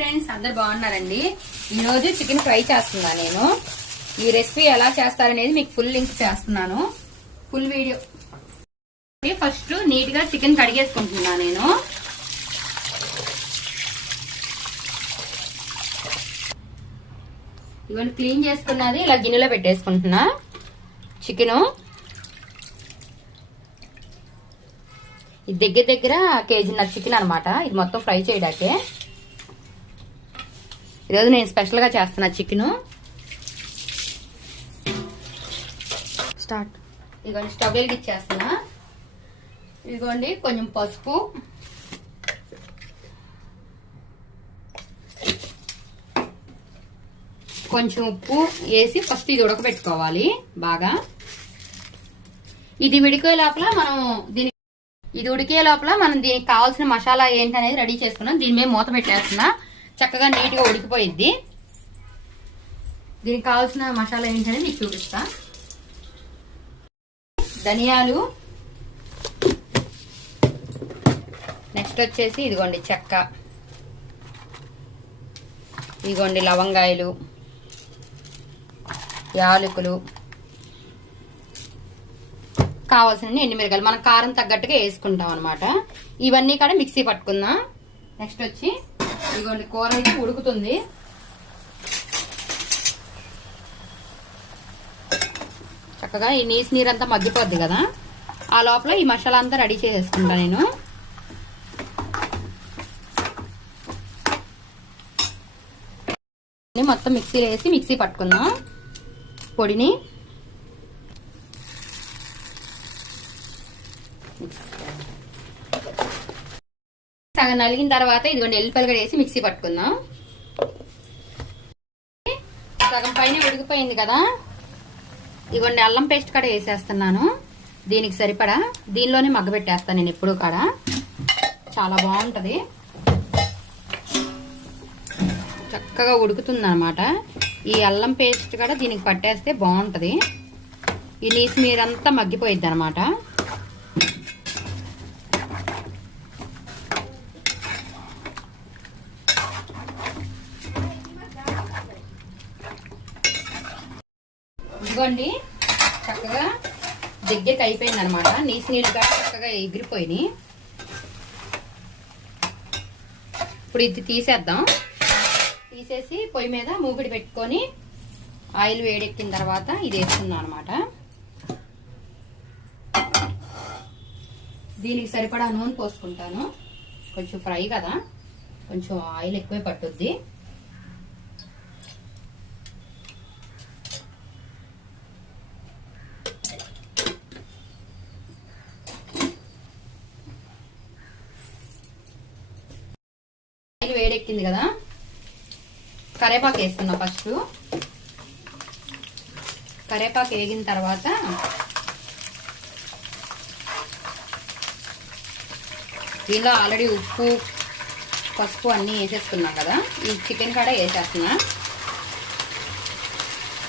Friends అందరు బాగున్నారండి? ఈరోజు చికెన్ ఫ్రై చేస్తున్నా నేను. ఈ రెసిపీ ఎలా చేస్తారనేది మీకు ఫుల్ లింక్ చేస్తున్నాను. Full video. ఫస్ట్ నీట్గా చికెన్ కడిగేసుకుంటున్నా నేను. ఇవన్నీ క్లీన్ చేసుకున్నది ఇలా గిన్నెలో పెట్టేసుకుంటున్నా. చికెను. ఇది దగ్గర దగ్గర కేజీన్నర చికెన్ అనమాట ఇది మొత్తం ఫ్రై చేయడాకే ఈరోజు నేను స్పెషల్గా చేస్తున్నా చికెను. స్టార్ట్. ఇదిగోండి స్టవ్ వెలిగిచ్చేస్తున్నా ఇదిగోండి కొంచెం పసుపు. కొంచెం ఉప్పు వేసి ఫస్ట్ ఇది ఉడకబెట్టుకోవాలి బాగా. ఇది ఉడికే లోపల మనం దీని ఇది ఉడికే లోపల మనం దీనికి కావాల్సిన మసాలా ఏంటి అనేది రెడీ చేసుకున్నాం. దీని మీద మూత పెట్టేస్తున్నా. చక్కగా నీట్గా ఉడికిపోయిద్ది. దీనికి కావాల్సిన మసాలా ఏంటనేది మీకు చూపిస్తా. ధనియాలు. నెక్స్ట్ వచ్చేసి ఇదిగోండి చెక్క. ఇదిగోండి లవంగాయలు. యాలకులు. కావాల్సిన ఎండుమిరగాయలు మనం కారం తగ్గట్టుగా వేసుకుంటాం అనమాట ఇవన్నీ కూడా మిక్సీ పట్టుకుందాం. నెక్స్ట్ వచ్చి ఇదిగోండి కూర అయితే ఉడుకుతుంది. చక్కగా ఈ నీసు నీరు అంతా మగ్గిపోద్ది కదా. ఆ లోపల ఈ మసాలా అంతా రెడీ చేసేసుకుంటా నేను. మొత్తం మిక్సీలో వేసి మిక్సీ పట్టుకుందాం. పొడిని సగం నలిగిన తర్వాత ఇదిగోండి ఎల్లిపల్లి కూడా వేసి మిక్సీ పట్టుకుందాం. సగం పైన ఉడికిపోయింది కదా. ఇదిగోండి అల్లం పేస్ట్ కూడా వేసేస్తున్నాను. దీనికి సరిపడా. దీనిలోనే మగ్గబెట్టేస్తాను నేను ఎప్పుడు కూడా. చాలా బాగుంటుంది. చక్కగా ఉడుకుతుంది అనమాట ఈ అల్లం పేస్ట్ కూడా దీనికి పట్టేస్తే బాగుంటుంది. ఈ నీసు మీరంతా మగ్గిపోయిద్ది అనమాట ఇదిగోండి చక్కగా దగ్గరికి అయిపోయింది అనమాట నీసు నీళ్ళుగా చక్కగా ఎగిరిపోయినాయి. ఇప్పుడు ఇది తీసేద్దాం. తీసేసి పొయ్యి మీద మూగిడి పెట్టుకొని ఆయిల్ వేడెక్కిన తర్వాత ఇది వేసుకుందాం అనమాట దీనికి సరిపడా నూనె పోసుకుంటాను. కొంచెం ఫ్రై కదా కొంచెం ఆయిల్ ఎక్కువే పట్టుద్ది ఆయిల్ వేడెక్కింది కదా? కరేపాకు వేసుకున్నా ఫస్ట్. కరేపాకు వేగిన తర్వాత దీనిలో ఆల్రెడీ ఉప్పు పసుపు అన్నీ వేసేసుకున్నాం కదా? ఈ చికెన్ కాడ వేసేస్తున్నా.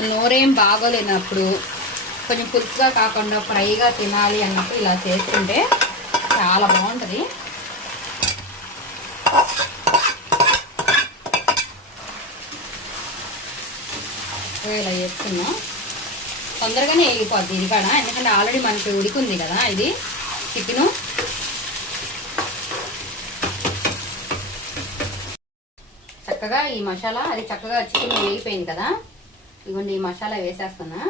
నోరేం బాగోలేనప్పుడు కొంచెం పులుపుగా కాకుండా ఫ్రైగా తినాలి అన్నప్పుడు ఇలా చేసుకుంటే చాలా బాగుంటుంది. వేసుకున్నాం. తొందరగానే వేగిపోద్ది ఇది కాడ ఎందుకంటే ఆల్రెడీ మనకి ఉడికింది కదా ఇది చికెను. చక్కగా ఈ మసాలా అది చక్కగా చికెన్ వేగిపోయింది కదా. ఇదిగోండి ఈ మసాలా వేసేస్తున్నా.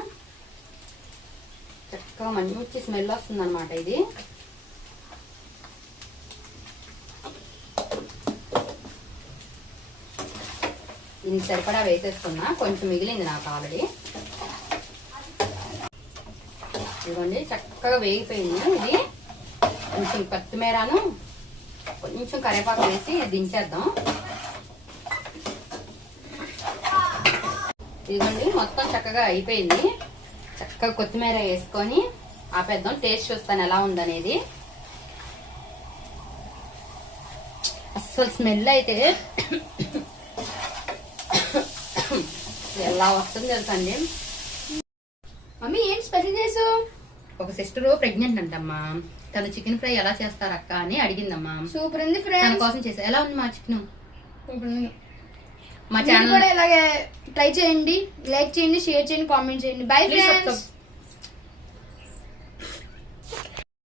చక్కగా మంచి స్మెల్ వస్తుంది అనమాట ఇది దీనికి సరిపడా వేసేసుకున్నా కొంచెం మిగిలింది నాకు ఆల్రెడీ. ఇదిగోండి చక్కగా వేగిపోయింది. ఇది కొంచెం కొత్తిమీరను కొంచెం కరివేపాకు వేసి దించేద్దాం. ఇదిగోండి మొత్తం చక్కగా అయిపోయింది. చక్కగా కొత్తిమీర వేసుకొని ఆపేద్దాం. టేస్ట్ చూస్తాను ఎలా ఉందనేది. అస్సలు స్మెల్ అయితే ఎలా వస్తుంది తెలుసండి మమ్మీ ఏం స్పెషల్ చేసు ఒక సిస్టర్ ప్రెగ్నెంట్ అంటమ్మా. తను చికెన్ ఫ్రై ఎలా చేస్తారు అక్క అని అడిగిందమ్మా. సూపర్ ఉంది తన ఫ్రెండ్స్ కోసం చేసా ఎలా ఉంది మా చికెన్? మా ఛానల్ కూడా ఇలాగే ట్రై చేయండి లైక్ చేయండి షేర్ చేయండి కామెంట్ చేయండి. Bye friends.